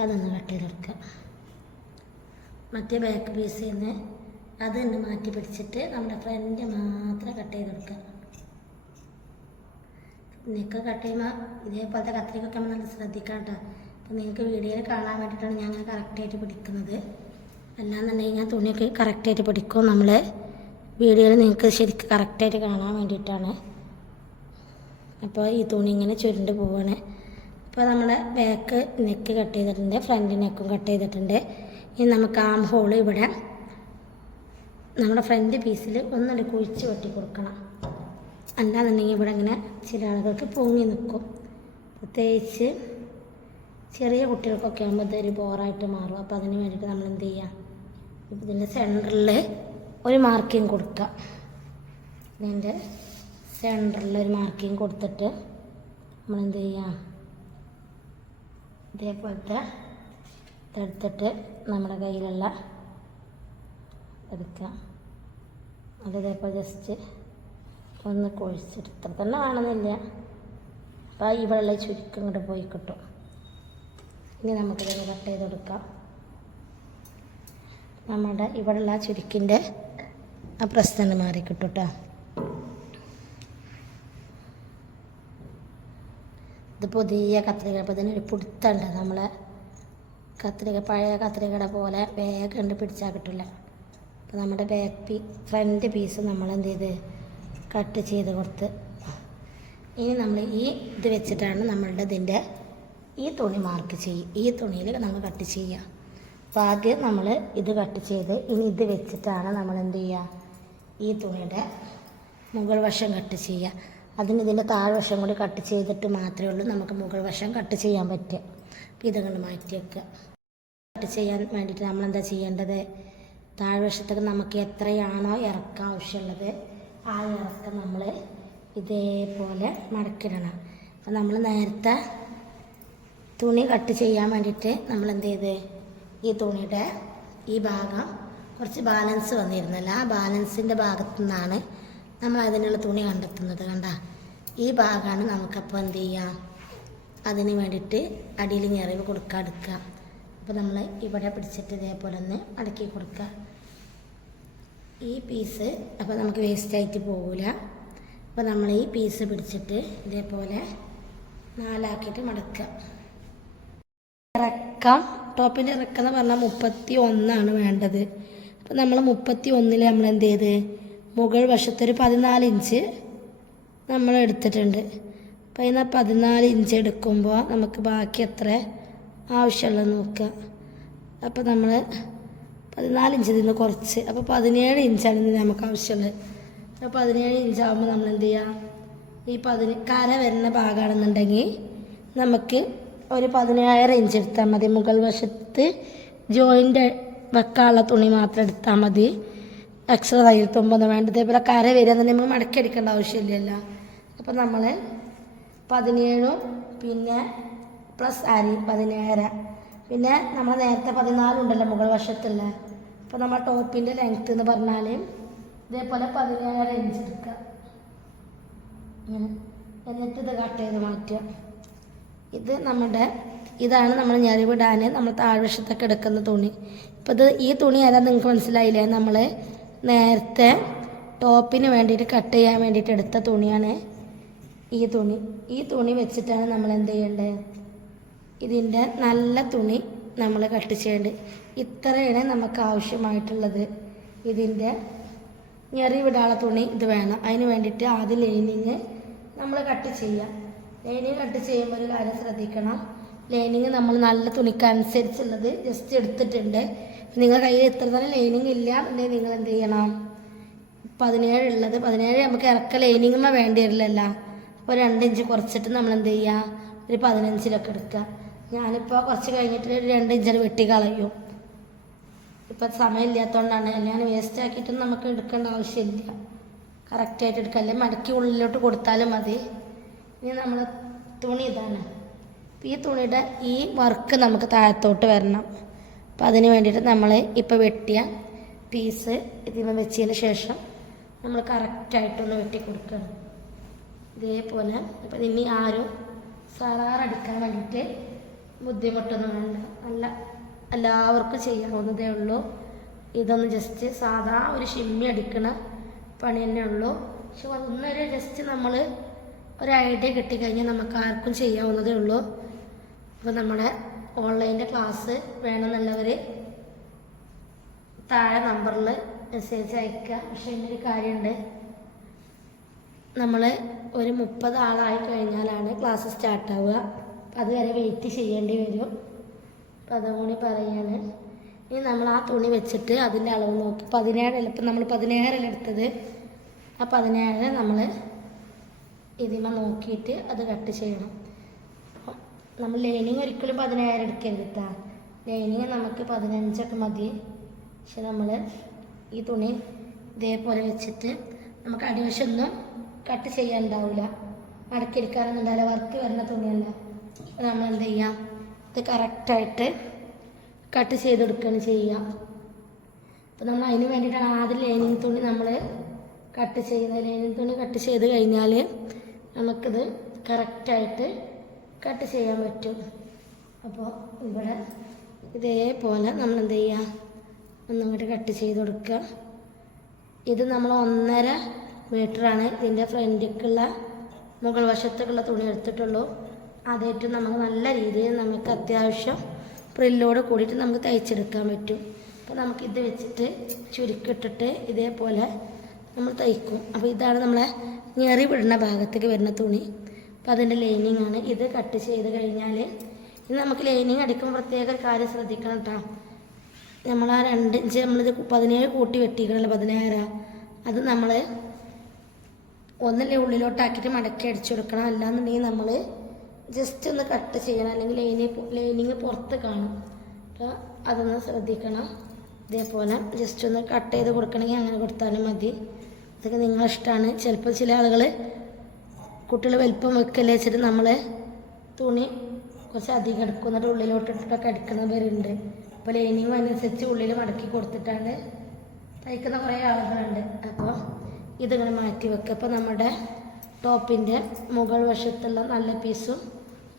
അതൊന്ന് കട്ട് ചെയ്തെടുക്കുക. മറ്റേ ബാക്ക് പീസിൽ നിന്ന് അതൊന്ന് മാറ്റി പിടിച്ചിട്ട് നമ്മുടെ ഫ്രണ്ട് മാത്രം കട്ട് ചെയ്തെടുക്കുക. നെക്ക് കട്ട് ചെയ്യുമ്പോൾ ഇതേപോലത്തെ കത്രികൊക്കെ നമ്മൾ നല്ല ശ്രദ്ധിക്കാം കേട്ടോ. അപ്പോൾ നിങ്ങൾക്ക് വീഡിയോയിൽ കാണാൻ വേണ്ടിയിട്ടാണ് ഞാൻ അങ്ങനെ കറക്റ്റായിട്ട് പിടിക്കുന്നത്. അല്ലാന്നുണ്ടെങ്കിൽ ഞാൻ തുണിയൊക്കെ കറക്റ്റായിട്ട് പിടിക്കും. നമ്മൾ വീഡിയോയിൽ നിങ്ങൾക്ക് ശരിക്കും കറക്റ്റായിട്ട് കാണാൻ വേണ്ടിയിട്ടാണ്. അപ്പോൾ ഈ തുണി ഇങ്ങനെ ചുരുണ്ട് പോവാണ്. അപ്പോൾ നമ്മുടെ ബാക്ക് നെക്ക് കട്ട് ചെയ്തിട്ടുണ്ട്, ഫ്രണ്ട് നെക്കും കട്ട് ചെയ്തിട്ടുണ്ട്. ഇനി നമുക്ക് ആം ഹോൾ ഇവിടെ നമ്മുടെ ഫ്രണ്ട് പീസിൽ ഒന്നുകൂടി കുഴിച്ച് വെട്ടി കൊടുക്കണം. അല്ലാന്നുണ്ടെങ്കിൽ ഇവിടെ ഇങ്ങനെ ചില ആളുകൾക്ക് പൊങ്ങി നിൽക്കും. പ്രത്യേകിച്ച് ചെറിയ കുട്ടികൾക്കൊക്കെ ആകുമ്പോൾ ഇതൊരു ബോറായിട്ട് മാറും. അപ്പോൾ അതിന് വേണ്ടിയിട്ട് നമ്മൾ എന്ത് ചെയ്യുക, ഇതിൻ്റെ സെൻറ്ററിൽ ഒരു മാർക്കിങ് കൊടുക്കുക. ഇതിൻ്റെ സെൻറ്ററിൽ ഒരു മാർക്കിങ് കൊടുത്തിട്ട് നമ്മളെന്ത് ചെയ്യുക, ഇതേപോലത്തെ ഇതെടുത്തിട്ട് നമ്മുടെ കയ്യിലുള്ള എടുക്കുക. അത് ഇതേപോലെ ജസ്റ്റ് ഒന്ന് കുഴിച്ചിട്ട് ഇത്ര തന്നെ വേണമെന്നില്ല. അപ്പോൾ ഇവിടെയുള്ള ചുരുക്കം ഇങ്ങോട്ട് പോയി കിട്ടും. ഇനി നമുക്കിതൊന്ന് കട്ട് ചെയ്ത് കൊടുക്കാം. നമ്മുടെ ഇവിടെയുള്ള ചുരുക്കിൻ്റെ ആ പ്രശ്നം മാറി കിട്ടും കേട്ടോ. ഇത് പുതിയ കത്രിക, അപ്പോൾ ഇതിനൊരു പിടുത്തമുണ്ട്. നമ്മളെ കത്രിക പഴയ കത്രികയുടെ പോലെ വേഗം കണ്ട് പിടിച്ചാൽ കിട്ടില്ല. അപ്പോൾ നമ്മുടെ ഫ്രണ്ട് പീസ് നമ്മൾ എന്ത് ചെയ്ത് കട്ട് ചെയ്ത് കൊടുത്ത് ഇനി നമ്മൾ ഈ ഇത് വെച്ചിട്ടാണ് നമ്മളുടെ ഇതിൻ്റെ ഈ തുണി മാർക്ക് ചെയ്യും. ഈ തുണിയിൽ നമ്മൾ കട്ട് ചെയ്യുക. അപ്പോൾ ആദ്യം നമ്മൾ ഇത് കട്ട് ചെയ്ത് ഇനി ഇത് വെച്ചിട്ടാണ് നമ്മൾ എന്ത് ചെയ്യുക, ഈ തുണിയുടെ മുകൾ വശം കട്ട് ചെയ്യുക. അതിന് ഇതിൻ്റെ താഴ്വശം കൂടി കട്ട് ചെയ്തിട്ട് മാത്രമേ ഉള്ളൂ നമുക്ക് മുകൾ വശം കട്ട് ചെയ്യാൻ പറ്റുക. അപ്പോൾ ഇതങ്ങോട്ട് മാറ്റി വെക്കുക. കട്ട് ചെയ്യാൻ വേണ്ടിയിട്ട് നമ്മളെന്താ ചെയ്യേണ്ടത്, താഴ്വശത്തേക്ക് നമുക്ക് എത്രയാണോ ഇറക്കാൻ ആവശ്യമുള്ളത് ആ ഇറക്കം നമ്മൾ ഇതേപോലെ മടക്കിടണം. അപ്പോൾ നമ്മൾ നേരത്തെ തുണി കട്ട് ചെയ്യാൻ വേണ്ടിയിട്ട് നമ്മൾ എന്ത് ചെയ്ത് ഈ തുണിയുടെ ഈ ഭാഗം കുറച്ച് ബാലൻസ് വന്നിരുന്നല്ല, ആ ബാലൻസിൻ്റെ ഭാഗത്തു നിന്നാണ് നമ്മൾ അതിനുള്ള തുണി കണ്ടെത്തുന്നത്. കണ്ട ഈ ഭാഗമാണ് നമുക്കപ്പോൾ എന്ത് ചെയ്യാം, അതിന് വേണ്ടിയിട്ട് അടിയിൽ ഞെറിവ് കൊടുക്കുക, എടുക്കുക. അപ്പോൾ നമ്മൾ ഇവിടെ പിടിച്ചിട്ട് ഇതേപോലെ ഒന്ന് മടക്കി കൊടുക്കുക. ഈ പീസ് അപ്പോൾ നമുക്ക് വേസ്റ്റായിട്ട് പോകില്ല. അപ്പോൾ നമ്മൾ ഈ പീസ് പിടിച്ചിട്ട് ഇതേപോലെ 4 ആക്കിയിട്ട് മടക്കുക. ഇറക്കം ടോപ്പിൻ്റെ ഇറക്കം എന്ന് പറഞ്ഞാൽ 31 വേണ്ടത്. അപ്പോൾ നമ്മൾ 31 നമ്മൾ എന്ത് ചെയ്ത് മുകൾ വശത്തൊരു 14 ഇഞ്ച് നമ്മൾ എടുത്തിട്ടുണ്ട്. അപ്പോൾ എന്നാൽ 14 ഇഞ്ച് എടുക്കുമ്പോൾ നമുക്ക് ബാക്കി എത്ര ആവശ്യമുള്ളത് നോക്കുക. അപ്പോൾ നമ്മൾ 14 ഇഞ്ചിൽ നിന്ന് കുറച്ച്, അപ്പോൾ 17 ഇഞ്ചാണ് ഇതിന് നമുക്ക് ആവശ്യമുള്ളത്. അപ്പോൾ 17 ഇഞ്ചാകുമ്പോൾ നമ്മൾ എന്ത് ചെയ്യുക, ഈ കര വരുന്ന ഭാഗമാണെന്നുണ്ടെങ്കിൽ നമുക്ക് ഒരു 17 ഇഞ്ച് എടുത്താൽ മതി. മുകൾ വശത്ത് ജോയിൻ്റ് വെക്കാനുള്ള തുണി മാത്രം എടുത്താൽ മതി. എക്സ്ട്രാ തയ്യൽ തുമ്പൊന്നും വേണ്ട. ഇതേപോലെ കര വരിക തന്നെ നമുക്ക് മടക്കി അടിക്കേണ്ട ആവശ്യമില്ലല്ലോ. അപ്പോൾ നമ്മൾ 17 പിന്നെ പ്ലസ് അരി 17, പിന്നെ നമ്മൾ നേരത്തെ 14 ഉണ്ടല്ലോ മുകൾ വശത്തുള്ള. അപ്പോൾ നമ്മൾ ടോപ്പിൻ്റെ ലെങ്ത്ത് എന്ന് പറഞ്ഞാൽ ഇതേപോലെ 17 ഇഞ്ച് എടുക്കുക. എന്നിട്ട് ഇത് കട്ട് ചെയ്ത് മാറ്റുക. ഇതാണ് നമ്മൾ ഞെറിവിടാൻ നമ്മൾ താഴ്വശത്തൊക്കെ എടുക്കുന്ന തുണി. ഇപ്പോൾ ഈ തുണി ഏതാ നിങ്ങൾക്ക് മനസ്സിലായില്ലേ, നമ്മൾ നേരത്തെ ടോപ്പിന് വേണ്ടിയിട്ട് കട്ട് ചെയ്യാൻ വേണ്ടിയിട്ട് എടുത്ത തുണിയാണ് ഈ തുണി വെച്ചിട്ടാണ് നമ്മൾ എന്ത് ചെയ്യേണ്ടത്, ഇതിൻ്റെ നല്ല തുണി നമ്മൾ കട്ട് ചെയ്യേണ്ടത്. ഇത്രയാണ് നമുക്ക് ആവശ്യമായിട്ടുള്ളത്. ഇതിൻ്റെ ഞെറിവിടാനുള്ള തുണി ഇത് വേണം. അതിന് വേണ്ടിയിട്ട് ആദ്യം ലൈനിങ് നമ്മൾ കട്ട് ചെയ്യാം. ലൈനിങ് കട്ട് ചെയ്യുമ്പോൾ ഒരു കാര്യം ശ്രദ്ധിക്കണം, ലൈനിങ് നമ്മൾ നല്ല തുണിക്കനുസരിച്ചുള്ളത് ജസ്റ്റ് എടുത്തിട്ടുണ്ട്. നിങ്ങളുടെ കയ്യിൽ എത്ര തന്നെ ലൈനിങ് ഇല്ല എന്നുണ്ടെങ്കിൽ നിങ്ങൾ എന്ത് ചെയ്യണം, 17 ഉള്ളത് 17 നമുക്ക് ഇറക്ക ലൈനിങ്ങുമ്മ വേണ്ടി വരില്ലല്ലോ. അപ്പോൾ 2 ഇഞ്ച് കുറച്ചിട്ട് നമ്മൾ എന്ത് ചെയ്യുക, ഒരു 15 എടുക്കുക. ഞാനിപ്പോൾ കുറച്ച് കഴിഞ്ഞിട്ട് 2 ഇഞ്ച് വെട്ടി കളയും. ഇപ്പം സമയമില്ലാത്തതുകൊണ്ടാണ്. ഞാൻ വേസ്റ്റ് ആക്കിയിട്ടൊന്നും നമുക്ക് എടുക്കേണ്ട ആവശ്യമില്ല, കറക്റ്റായിട്ട് എടുക്കല്ലേ, മടക്കി ഉള്ളിലോട്ട് കൊടുത്താലും മതി. ഇനി നമ്മൾ തുണി ഇതാണ്. ഈ തുണിയുടെ ഈ വർക്ക് നമുക്ക് താഴത്തോട്ട് വരണം. അപ്പോൾ അതിന് വേണ്ടിയിട്ട് നമ്മൾ ഇപ്പോൾ വെട്ടിയ പീസ് ഇതിന് വെച്ചതിന് ശേഷം നമ്മൾ കറക്റ്റായിട്ടൊന്ന് വെട്ടി കൊടുക്കണം. ഇതേപോലെ. അപ്പോൾ ഇനി ആരും സറാറടിക്കാൻ വേണ്ടിയിട്ട് ബുദ്ധിമുട്ടൊന്നും വേണ്ട, എല്ലാവർക്കും ചെയ്യാവുന്നതേ ഉള്ളൂ. ഇതൊന്ന് ജസ്റ്റ് സാധാ ഒരു ഷിമ്മി അടിക്കണ പണി തന്നെ ഉള്ളൂ. പക്ഷെ ഒന്നൊരു ജസ്റ്റ് നമ്മൾ ഒരു ഐഡിയ കിട്ടിക്കഴിഞ്ഞാൽ നമുക്ക് ആർക്കും ചെയ്യാവുന്നതേ ഉള്ളൂ. അപ്പോൾ നമ്മുടെ ഓൺലൈൻ്റെ ക്ലാസ് വേണമെന്നുള്ളവർ താഴെ നമ്പറിൽ മെസ്സേജ് അയക്കുക. പക്ഷേ ഇന്നൊരു കാര്യമുണ്ട്, നമ്മൾ ഒരു 30 ആളായി കഴിഞ്ഞാലാണ് ക്ലാസ് സ്റ്റാർട്ടാവുക. അപ്പം അതുവരെ വെയിറ്റ് ചെയ്യേണ്ടി വരും. അപ്പം അതുകൂടി പറയാണ്. ഇനി നമ്മൾ ആ തുണി വെച്ചിട്ട് അതിൻ്റെ അളവ് നോക്കി 17 ഇപ്പം നമ്മൾ 17 എടുത്തത്. ആ 17 നമ്മൾ ഇതിമ നോക്കിയിട്ട് അത് കട്ട് ചെയ്യണം. നമ്മൾ ലൈനിങ് ഒരിക്കലും 17 എടുക്കരുത് കേട്ടോ. ലൈനിങ് നമുക്ക് 15 മതി. പക്ഷെ നമ്മൾ ഈ തുണി ഇതേപോലെ വെച്ചിട്ട് നമുക്ക് അടിവശമൊന്നും കട്ട് ചെയ്യാനുണ്ടാവില്ല, മടക്കിയെടുക്കാനൊന്നും ഉണ്ടാവില്ല, വർക്ക് വരുന്ന തുണിയല്ല. അപ്പോൾ നമ്മൾ എന്ത് ചെയ്യാം, ഇത് കറക്റ്റായിട്ട് കട്ട് ചെയ്തെടുക്കുകയാണ് ചെയ്യുക. അപ്പോൾ നമ്മൾ അതിന് വേണ്ടിയിട്ടാണ് ആദ്യം ലൈനിങ് തുണി നമ്മൾ കട്ട് ചെയ്യുന്നത്. ലൈനിങ് തുണി കട്ട് ചെയ്ത് കഴിഞ്ഞാൽ നമുക്കിത് കറക്റ്റായിട്ട് കട്ട് ചെയ്യാൻ പറ്റും. അപ്പോൾ ഇവിടെ ഇതേപോലെ നമ്മൾ എന്ത് ചെയ്യുക, ഒന്നും കൂടി കട്ട് ചെയ്ത് കൊടുക്കുക. ഇത് നമ്മൾ 1.5 മീറ്ററാണ് ഇതിൻ്റെ ഫ്രണ്ടിലേക്കുള്ള മുകൾ വശത്തേക്കുള്ള തുണി എടുത്തിട്ടുള്ളൂ. അതേറ്റവും നമുക്ക് നല്ല രീതിയിൽ നമുക്ക് അത്യാവശ്യം പ്രില്ലോട് കൂടിയിട്ട് നമുക്ക് തയ്ച്ചെടുക്കാൻ പറ്റും. അപ്പോൾ നമുക്കിത് വെച്ചിട്ട് ചുരുക്കിട്ടിട്ട് ഇതേപോലെ നമ്മൾ തയ്ക്കും. അപ്പോൾ ഇതാണ് നമ്മളെ ഞെറി വിടുന്ന ഭാഗത്തേക്ക് വരുന്ന തുണി. അപ്പോൾ അതിൻ്റെ ലൈനിങ് ആണ് ഇത്. കട്ട് ചെയ്ത് കഴിഞ്ഞാൽ ഇനി നമുക്ക് ലൈനിങ് അടിക്കുമ്പോൾ പ്രത്യേക കാര്യം ശ്രദ്ധിക്കണം കേട്ടോ. നമ്മൾ ആ 2 ഇഞ്ച് നമ്മളിത് 17 കൂട്ടി വെട്ടിക്കണല്ലോ, 16. അത് നമ്മൾ ഒന്നല്ലേ ഉള്ളിലോട്ടാക്കിയിട്ട് മടക്കി അടിച്ചു കൊടുക്കണം. അല്ലാന്നുണ്ടെങ്കിൽ നമ്മൾ ജസ്റ്റ് ഒന്ന് കട്ട് ചെയ്യണം, അല്ലെങ്കിൽ ലൈനിങ് പുറത്ത് കാണും. അപ്പോൾ അതൊന്ന് ശ്രദ്ധിക്കണം. ഇതേപോലെ ജസ്റ്റ് ഒന്ന് കട്ട് ചെയ്ത് കൊടുക്കണമെങ്കിൽ അങ്ങനെ കൊടുത്താലും മതി. അതൊക്കെ നിങ്ങളിഷ്ടമാണ്. ചിലപ്പോൾ ചില ആളുകൾ കുട്ടികൾ വലിപ്പം വെക്കല്ലേ വെച്ചിട്ട് നമ്മൾ തുണി കുറച്ച് അധികം എടുക്കും, എന്നിട്ട് ഉള്ളിലോട്ടിട്ടൊക്കെ അടിക്കുന്നവരുണ്ട്. അപ്പോൾ ലൈനിങ് അനുസരിച്ച് ഉള്ളിൽ മടക്കി കൊടുത്തിട്ടാണ് തയ്ക്കുന്ന കുറേ ആളുകളുണ്ട്. അപ്പോൾ ഇതിങ്ങനെ മാറ്റി വെക്കുക. അപ്പോൾ നമ്മുടെ ടോപ്പിൻ്റെ മുകൾ വശത്തുള്ള നല്ല പീസും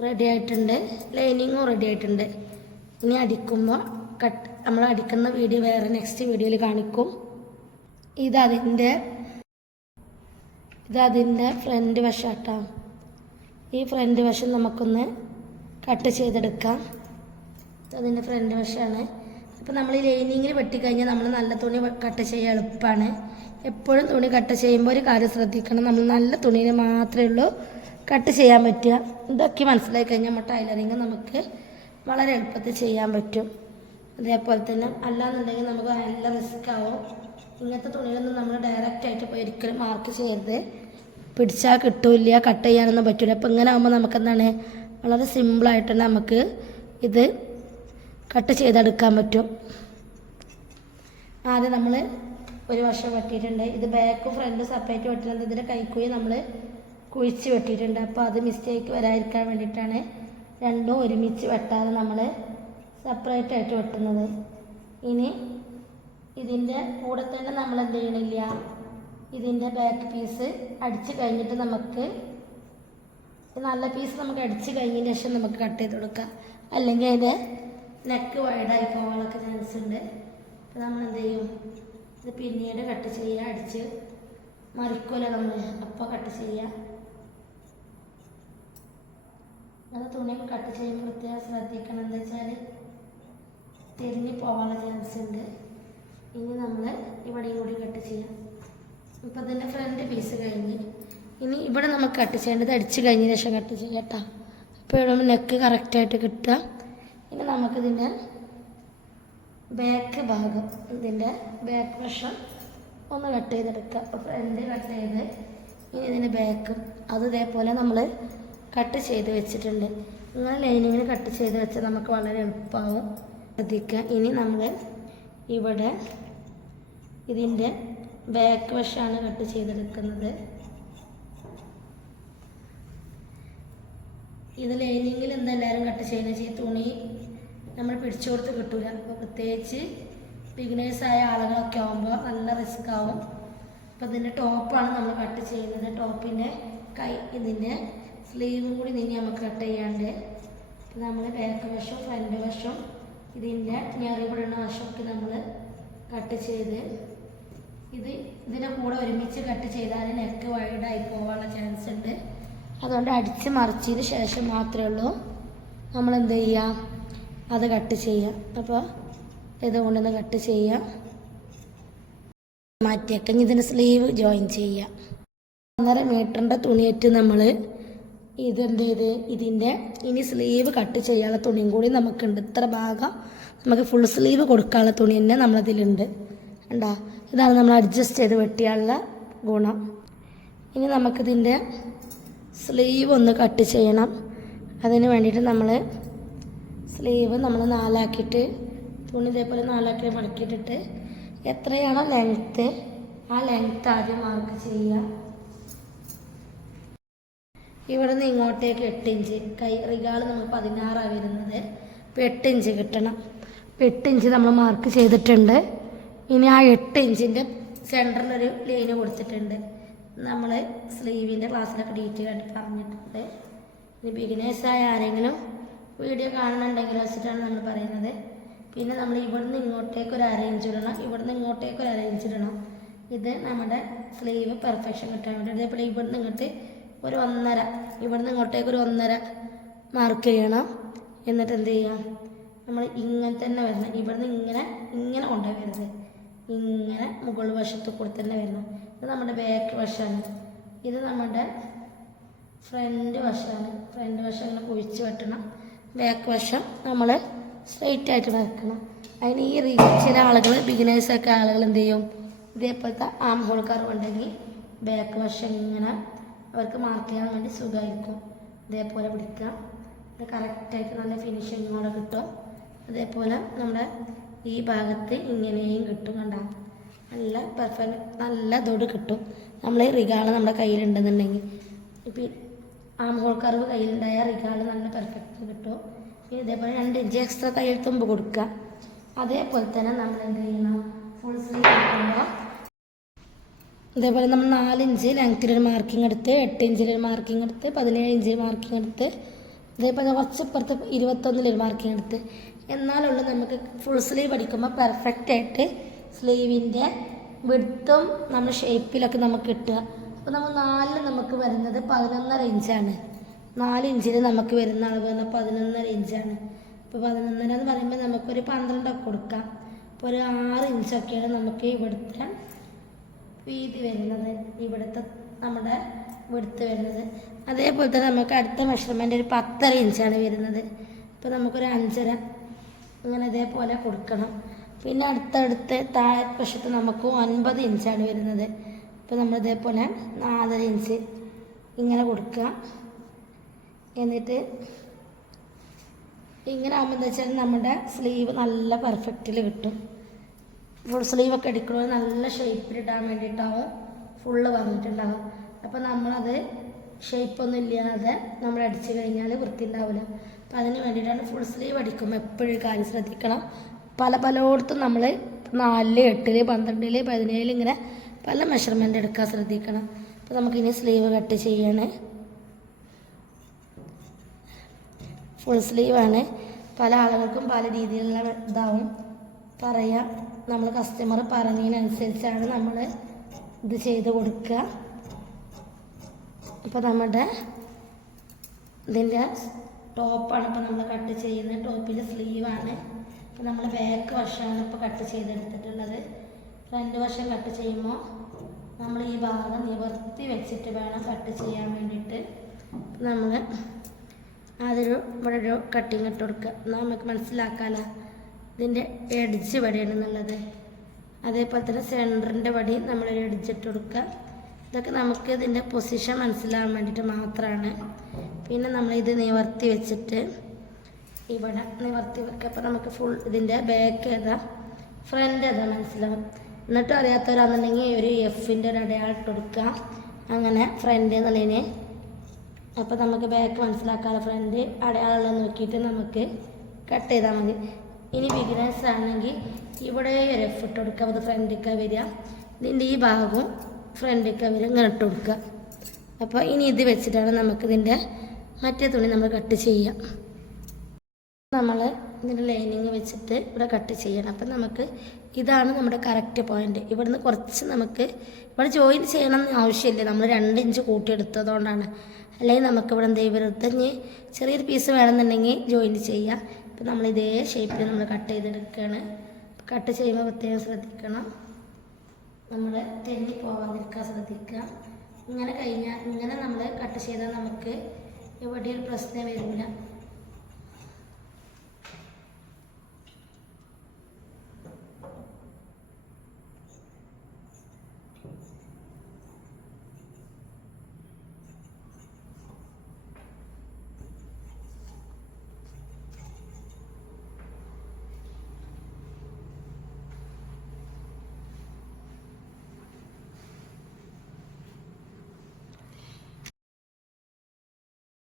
റെഡി ആയിട്ടുണ്ട്, ലൈനിങ്ങും റെഡി ആയിട്ടുണ്ട്. ഇനി അടിക്കുമ്പോൾ നമ്മൾ അടിക്കുന്ന വീഡിയോ വേറെ നെക്സ്റ്റ് വീഡിയോയിൽ കാണിക്കും. ഇതതിൻ്റെ ഫ്രണ്ട് വശം കേട്ടോ. ഈ ഫ്രണ്ട് വശം നമുക്കൊന്ന് കട്ട് ചെയ്തെടുക്കാം. അതിൻ്റെ ഫ്രണ്ട് വശമാണ്. അപ്പോൾ നമ്മൾ ഈ ലൈനിങ്ങിൽ വെട്ടിക്കഴിഞ്ഞാൽ നമ്മൾ നല്ല തുണി കട്ട് ചെയ്യാൻ എളുപ്പമാണ്. എപ്പോഴും തുണി കട്ട് ചെയ്യുമ്പോൾ ഒരു കാര്യം ശ്രദ്ധിക്കണം, നമ്മൾ നല്ല തുണിയിൽ മാത്രമേ ഉള്ളൂ കട്ട് ചെയ്യാൻ പറ്റുക. ഇതൊക്കെ മനസ്സിലാക്കി കഴിഞ്ഞാൽ നമ്മൾ ടൈലറിങ് നമുക്ക് വളരെ എളുപ്പത്തിൽ ചെയ്യാൻ പറ്റും. അതേപോലെ തന്നെ അല്ലാന്നുണ്ടെങ്കിൽ നമുക്ക് നല്ല റിസ്ക് ആവും. ഇങ്ങനത്തെ തുണികളൊന്നും നമ്മൾ ഡയറക്റ്റായിട്ട് പോയി ഒരിക്കലും മാർക്ക് ചെയ്യരുത്. പിടിച്ചാൽ കിട്ടില്ല, കട്ട് ചെയ്യാനൊന്നും പറ്റില്ല. അപ്പോൾ ഇങ്ങനെ ആകുമ്പോൾ നമുക്കെന്താണ് വളരെ സിമ്പിളായിട്ട് തന്നെ നമുക്ക് ഇത് കട്ട് ചെയ്തെടുക്കാൻ പറ്റും. ആദ്യം നമ്മൾ ഒരു വശം വെട്ടിയിട്ടുണ്ട്. ഇത് ബാക്കും ഫ്രണ്ടും സെപ്പറേറ്റ് വെട്ടുന്നത്. ഇതിൻ്റെ കൈക്കുഴി നമ്മൾ കുഴിച്ച് വെട്ടിയിട്ടുണ്ട്. അപ്പോൾ അത് മിസ്റ്റേക്ക് വരാതിരിക്കാൻ വേണ്ടിയിട്ടാണ് രണ്ടും ഒരുമിച്ച് വെട്ടാതെ നമ്മൾ സെപ്പറേറ്റ് ആയിട്ട് വെട്ടുന്നത്. ഇനി ഇതിൻ്റെ കൂടെ തന്നെ നമ്മൾ എന്ത് ചെയ്യണില്ല, ഇതിൻ്റെ ബാക്ക് പീസ് അടിച്ച് കഴിഞ്ഞിട്ട് നമുക്ക് നല്ല പീസ് നമുക്ക് അടിച്ച് കഴിഞ്ഞതിന് ശേഷം നമുക്ക് കട്ട് ചെയ്ത് കൊടുക്കാം. അല്ലെങ്കിൽ അതിൻ്റെ നെക്ക് വൈഡായി പോകാനൊക്കെ ചാൻസ് ഉണ്ട്. അപ്പോൾ നമ്മൾ എന്ത് ചെയ്യും, ഇത് പിന്നീട് കട്ട് ചെയ്യുക. അടിച്ച് മറിക്കുമല്ലോ നമ്മൾ, അപ്പോൾ കട്ട് ചെയ്യുക. അത് തുണി കട്ട് ചെയ്യുമ്പോൾ പ്രത്യേകം ശ്രദ്ധിക്കണം. എന്താ വെച്ചാൽ തിരിഞ്ഞ് പോകാനുള്ള ചാൻസ് ഉണ്ട്. ഇനി നമ്മൾ ഇവിടെയും കൂടി കട്ട് ചെയ്യാം. ഇപ്പം അതിൻ്റെ ഫ്രണ്ട് പീസ് കഴിഞ്ഞ് ഇനി ഇവിടെ നമുക്ക് കട്ട് ചെയ്യേണ്ടത് അടിച്ച് കഴിഞ്ഞ ശേഷം കട്ട് ചെയ്യാം കേട്ടോ. അപ്പോൾ ഇവിടെ നെക്ക് കറക്റ്റായിട്ട് കിട്ടുക. ഇനി നമുക്കിതിൻ്റെ ബാക്ക് ഭാഗം, ഇതിൻ്റെ ബാക്ക് വശം ഒന്ന് കട്ട് ചെയ്തെടുക്കുക. അപ്പോൾ ഫ്രണ്ട് കട്ട് ചെയ്ത് ഇനി ഇതിൻ്റെ ബാക്കും അത് ഇതേപോലെ നമ്മൾ കട്ട് ചെയ്ത് വെച്ചിട്ടുണ്ട്. ഇങ്ങനെ ലൈനിങ്ങിന് കട്ട് ചെയ്ത് വെച്ചാൽ നമുക്ക് വളരെ എളുപ്പമാവും. ശ്രദ്ധിക്കുക. ഇനി നമ്മൾ ഇവിടെ ഇതിൻ്റെ ബാക്ക് വശമാണ് കട്ട് ചെയ്തെടുക്കുന്നത്. ഇത് ലൈനിങ്ങിൽ എന്താ എല്ലാവരും കട്ട് ചെയ്യുന്നത് വെച്ചാൽ തുണി നമ്മൾ പിടിച്ചു കൊടുത്ത് കിട്ടൂല. അപ്പോൾ പ്രത്യേകിച്ച് ബിഗിനേഴ്സായ ആളുകളൊക്കെ ആകുമ്പോൾ നല്ല റിസ്ക് ആവും. അപ്പോൾ ഇതിൻ്റെ ടോപ്പാണ് നമ്മൾ കട്ട് ചെയ്യുന്നത്. ടോപ്പിൻ്റെ ഇതിൻ്റെ സ്ലീവും കൂടി നിന്ന് നമുക്ക് കട്ട് ചെയ്യാണ്ട് നമ്മൾ ബാക്ക് വശവും ഫ്രണ്ട് വശവും ഇതിൻ്റെ ഞെറിവിടുന്ന വശമൊക്കെ നമ്മൾ കട്ട് ചെയ്ത് ഇതിൻ്റെ കൂടെ ഒരുമിച്ച് കട്ട് ചെയ്താൽ നെക്ക് വൈഡായി പോകാനുള്ള ചാൻസ് ഉണ്ട്. അതുകൊണ്ട് അടിച്ച് മറിച്ചതിന് ശേഷം മാത്രമേ ഉള്ളൂ നമ്മൾ എന്ത് ചെയ്യുക, അത് കട്ട് ചെയ്യാം. അപ്പോൾ ഇതുകൊണ്ടൊന്ന് കട്ട് ചെയ്യാം. മാറ്റിയേക്കാം. ഇതിൻ്റെ സ്ലീവ് ജോയിൻ ചെയ്യാം. 1.5 മീറ്ററിൻ്റെ തുണിയേറ്റ് നമ്മൾ ഇതെന്ത് ചെയ്ത് ഇതിൻ്റെ ഇനി സ്ലീവ് കട്ട് ചെയ്യാനുള്ള തുണിയും കൂടി നമുക്കുണ്ട്. ഇത്ര ഭാഗം നമുക്ക് ഫുൾ സ്ലീവ് കൊടുക്കാനുള്ള തുണി തന്നെ നമ്മളതിലുണ്ട്. കണ്ടോ, ഇതാണ് നമ്മൾ അഡ്ജസ്റ്റ് ചെയ്ത് വെട്ടിയാലുള്ള ഗുണം. ഇനി നമുക്കിതിൻ്റെ സ്ലീവ് ഒന്ന് കട്ട് ചെയ്യണം. അതിന് വേണ്ടിയിട്ട് നമ്മൾ സ്ലീവ് നമ്മൾ 4 ആക്കിയിട്ട് തുണി ഇതേപോലെ 4 ആക്കി മടക്കിയിട്ടിട്ട് എത്രയാണോ ലെങ്ത്ത് ആ ലെങ്ത്ത് ആദ്യം മാർക്ക് ചെയ്യുക. ഇവിടെ നിന്ന് ഇങ്ങോട്ടേക്ക് 8 ഇഞ്ച്, റിഗാൾ നമുക്ക് 16 വരുന്നത്. അപ്പോൾ 8 ഇഞ്ച് കിട്ടണം. അപ്പോൾ 8 ഇഞ്ച് നമ്മൾ മാർക്ക് ചെയ്തിട്ടുണ്ട്. ഇനി ആ 8 ഇഞ്ചിൻ്റെ സെൻറ്ററിലൊരു ലൈന് കൊടുത്തിട്ടുണ്ട്. നമ്മൾ സ്ലീവിൻ്റെ ക്ലാസ്സിലൊക്കെ ഡീറ്റെയിൽ ആയിട്ട് പറഞ്ഞിട്ടുണ്ട്. ഇനി ബിഗിനേഴ്സായ ആരെങ്കിലും വീഡിയോ കാണുന്നുണ്ടെങ്കിൽ വെച്ചിട്ടാണ് നമ്മൾ പറയുന്നത്. പിന്നെ നമ്മൾ ഇവിടുന്ന് ഇങ്ങോട്ടേക്ക് ഒരു 1/2 ഇഞ്ച് ഇടണം, ഇവിടുന്ന് ഇങ്ങോട്ടേക്ക് ഒരു 1/2 ഇഞ്ച് ഇടണം. ഇത് നമ്മുടെ സ്ലീവ് പെർഫെക്ഷൻ കിട്ടാൻ വേണ്ടി. അതേപോലെ ഇവിടുന്ന് ഇങ്ങോട്ട് ഒരു 1.5, ഇവിടുന്ന് ഇങ്ങോട്ടേക്ക് ഒരു 1.5 മാർക്ക് ചെയ്യണം. എന്നിട്ട് എന്ത് ചെയ്യാം, നമ്മൾ ഇങ്ങനെ തന്നെ വരണം. ഇവിടുന്ന് ഇങ്ങനെ കൊണ്ടുപോയി വരുന്നത്. ഇങ്ങനെ മുകൾ വശത്ത് കൂടി തന്നെ വരണം. ഇത് നമ്മുടെ ബാക്ക് വശമാണ്. ഇത് നമ്മുടെ ഫ്രണ്ട് വശമാണ്. ഫ്രണ്ട് വശം ഇങ്ങനെ കുഴിച്ച് വെട്ടണം. ബാക്ക് വശം നമ്മൾ സ്ട്രെയിറ്റ് ആയിട്ട് വെക്കണം. അതിന് ഈ ചില ആളുകൾ ബിഗിനേഴ്സൊക്കെ ആളുകൾ എന്ത് ചെയ്യും, ഇതേപോലത്തെ ആം ഹോൾ കർവ് ഉണ്ടെങ്കിൽ ബാക്ക് വശം ഇങ്ങനെ അവർക്ക് മാർക്ക് ചെയ്യാൻ വേണ്ടി സുഖമായിരിക്കും. ഇതേപോലെ പിടിക്കുക. ഇത് കറക്റ്റായിട്ട് നല്ല ഫിനിഷിങ്ങോടെ കിട്ടും. അതേപോലെ നമ്മുടെ ഈ ഭാഗത്ത് ഇങ്ങനെയും കിട്ടും. കണ്ട നല്ല പെർഫെക്റ്റ് നല്ല തൊട് കിട്ടും. നമ്മൾ ഈ റിഗാൾ നമ്മുടെ കയ്യിലുണ്ടെന്നുണ്ടെങ്കിൽ ഇപ്പം ആം ഹോൾ കർവ് കയ്യിലുണ്ടായ റിഗാൾ നല്ല പെർഫെക്റ്റ് കിട്ടും. പിന്നെ ഇതേപോലെ 2 ഇഞ്ച് എക്സ്ട്രാ തയ്യൽ തുമ്പ് കൊടുക്കുക. അതേപോലെ തന്നെ നമ്മൾ എന്ത് ചെയ്യണം, ഫുൾ സ്ലീവ് എടുക്കുമ്പോൾ ഇതേപോലെ നമ്മൾ 4 ഇഞ്ച് ലെങ്ത്തിലൊരു മാർക്കിംഗ് എടുത്ത്, 8 ഇഞ്ചിലൊരു മാർക്കിംഗ് എടുത്ത്, 17 ഇഞ്ച് മാർക്കിംഗ് എടുത്ത്, ഇതേപോലെ കുറച്ചിപ്പുറത്ത് 21-ലൊരു മാർക്കിംഗ് എടുത്ത്, എന്നാലുള്ള നമുക്ക് ഫുൾ സ്ലീവ് അടിക്കുമ്പോൾ പെർഫെക്റ്റായിട്ട് സ്ലീവിൻ്റെ വിഡ്ത്തും നമ്മൾ ഷേപ്പിലൊക്കെ നമുക്ക് കിട്ടുക. അപ്പോൾ നമ്മൾ 4 നമുക്ക് വരുന്നത് 11.5 ഇഞ്ചാണ്. 4 ഇഞ്ചിൽ നമുക്ക് വരുന്ന അളവ് പറഞ്ഞാൽ 11.5 ഇഞ്ചാണ്. ഇപ്പോൾ 11.5 എന്ന് പറയുമ്പോൾ നമുക്കൊരു 12 ഒക്കെ കൊടുക്കാം. അപ്പോൾ ഒരു 6 ഇഞ്ചൊക്കെയാണ് നമുക്ക് ഇവിടുത്തെ വീതി വരുന്നത്, ഇവിടുത്തെ നമ്മുടെ വിഡ്ത്ത് വരുന്നത്. അതേപോലെ തന്നെ നമുക്ക് അടുത്ത മെഷർമെൻറ്റ് ഒരു 10.5 ഇഞ്ചാണ് വരുന്നത്. ഇപ്പോൾ നമുക്കൊരു 5.5 അങ്ങനെ ഇതേപോലെ കൊടുക്കണം. പിന്നെ അടുത്തടുത്ത് താഴെ വശത്ത് നമുക്ക് 9 ഇഞ്ചാണ് വരുന്നത്. ഇപ്പോൾ നമ്മൾ ഇതേപോലെ 4.5 ഇഞ്ച് ഇങ്ങനെ കൊടുക്കുക. എന്നിട്ട് ഇങ്ങനെ ആകുമ്പോൾ എന്താ വെച്ചാൽ നമ്മുടെ സ്ലീവ് നല്ല പെർഫെക്റ്റിൽ കിട്ടും. ഫുൾ സ്ലീവൊക്കെ അടിക്കുന്നത് നല്ല ഷേപ്പിലിടാൻ വേണ്ടിയിട്ടാവും ഫുള്ള് വന്നിട്ടുണ്ടാകും. അപ്പോൾ നമ്മളത് ഷേപ്പൊന്നും ഇല്ലാതെ നമ്മൾ അടിച്ചു കഴിഞ്ഞാൽ വൃത്തി ഉണ്ടാവില്ല. അപ്പോൾ അതിന് വേണ്ടിയിട്ടാണ് ഫുൾ സ്ലീവ് അടിക്കുമ്പോൾ എപ്പോഴും കാര്യം ശ്രദ്ധിക്കണം. പലയിടത്തും നമ്മൾ 4, 8, 12, 17 ഇങ്ങനെ പല മെഷർമെൻ്റ് എടുക്കാൻ ശ്രദ്ധിക്കണം. അപ്പോൾ നമുക്കിനി സ്ലീവ് കട്ട് ചെയ്യണേ. ഫുൾ സ്ലീവാണ്. പല ആളുകൾക്കും പല രീതിയിലുള്ള ഇതാവും പറയാം. നമ്മൾ കസ്റ്റമർ പറഞ്ഞതിനനുസരിച്ചാണ് നമ്മൾ ഇത് ചെയ്ത് കൊടുക്കുക. അപ്പോൾ നമ്മുടെ ഇതിൻ്റെ ടോപ്പാണ് ഇപ്പോൾ നമ്മൾ കട്ട് ചെയ്യുന്നത്. ടോപ്പിൻ്റെ സ്ലീവാണ്. അപ്പോൾ നമ്മൾ ബാക്ക് വശമാണ് ഇപ്പോൾ കട്ട് ചെയ്തെടുത്തിട്ടുള്ളത്. ഫ്രണ്ട് വശം കട്ട് ചെയ്യുമ്പോൾ നമ്മൾ ഈ ഭാഗം നിവർത്തി വെച്ചിട്ട് വേണം കട്ട് ചെയ്യാൻ വേണ്ടിയിട്ട്. നമ്മൾ ഇവിടെ ഒരു കട്ടിങ് ഇട്ട് കൊടുക്കുക. എന്നാൽ നമുക്ക് മനസ്സിലാക്കാമല്ലോ ഇതിൻ്റെ എഡ്ജ് എവിടെയാണെന്നുള്ളത്. അതേപോലെ തന്നെ സെൻറ്ററിൻ്റെ വടി നമ്മളൊരു എഡ്ജ് ഇട്ട് കൊടുക്കുക. ഇതൊക്കെ നമുക്ക് ഇതിൻ്റെ പൊസിഷൻ മനസ്സിലാകാൻ വേണ്ടിയിട്ട് മാത്രമാണ്. പിന്നെ നമ്മളിത് നിവർത്തി വെച്ചിട്ട് ഇവിടെ നിവർത്തി വെക്കുക. അപ്പോൾ നമുക്ക് ഫുൾ ഇതിൻ്റെ ബാക്ക് ഏതാ ഫ്രണ്ട് ഏതാ മനസ്സിലാവും. എന്നിട്ടും അറിയാത്തവരാണെന്നുണ്ടെങ്കിൽ ഒരു എഫിൻ്റെ ഒരു അടയാളം ഇട്ട് കൊടുക്കുക. അങ്ങനെ ഫ്രണ്ട് എന്നുള്ളതിന് അപ്പോൾ നമുക്ക് ബാക്ക് മനസ്സിലാക്കാതെ ഫ്രണ്ട് അടയാളം നോക്കിയിട്ട് നമുക്ക് കട്ട് ചെയ്താൽ മതി. ഇനി ബിഗിനേഴ്സ് ആണെങ്കിൽ ഇവിടെ ഒരു എഫ് ഇട്ട് കൊടുക്കുക. അത് ഫ്രണ്ടിലേക്ക് വരിക. ഇതിൻ്റെ ഈ ഭാഗവും ഫ്രണ്ടിലേക്ക് വരിക. ഇങ്ങനെ ഇട്ട് കൊടുക്കുക. അപ്പോൾ ഇനി ഇത് വെച്ചിട്ടാണ് നമുക്കിതിൻ്റെ മറ്റേ തുണി നമ്മൾ കട്ട് ചെയ്യാം. നമ്മൾ ഇതിൻ്റെ ലൈനിങ് വെച്ചിട്ട് ഇവിടെ കട്ട് ചെയ്യണം. അപ്പം നമുക്ക് ഇതാണ് നമ്മുടെ കറക്റ്റ് പോയിൻ്റ്. ഇവിടുന്ന് കുറച്ച് നമുക്ക് ഇവിടെ ജോയിൻ ചെയ്യണം എന്ന് ആവശ്യമില്ല. നമ്മൾ 2 ഇഞ്ച് കൂട്ടിയെടുത്തതുകൊണ്ടാണ്. അല്ലെങ്കിൽ നമുക്ക് ഇവിടെ എന്ത് ഇവരെടുത്ത് ഇനി ചെറിയൊരു പീസ് വേണമെന്നുണ്ടെങ്കിൽ ജോയിൻ ചെയ്യാം. ഇപ്പം നമ്മൾ ഇതേ ഷേപ്പിൽ നമ്മൾ കട്ട് ചെയ്തെടുക്കുകയാണ്. കട്ട് ചെയ്യുമ്പോൾ പ്രത്യേകം ശ്രദ്ധിക്കണം. നമ്മൾ തെന്നി പോകാതിരിക്കാൻ ശ്രദ്ധിക്കുക. ഇങ്ങനെ കഴിഞ്ഞാൽ ഇങ്ങനെ നമ്മൾ കട്ട് ചെയ്താൽ നമുക്ക് എവിടെയൊരു പ്രശ്നം വരില്ല.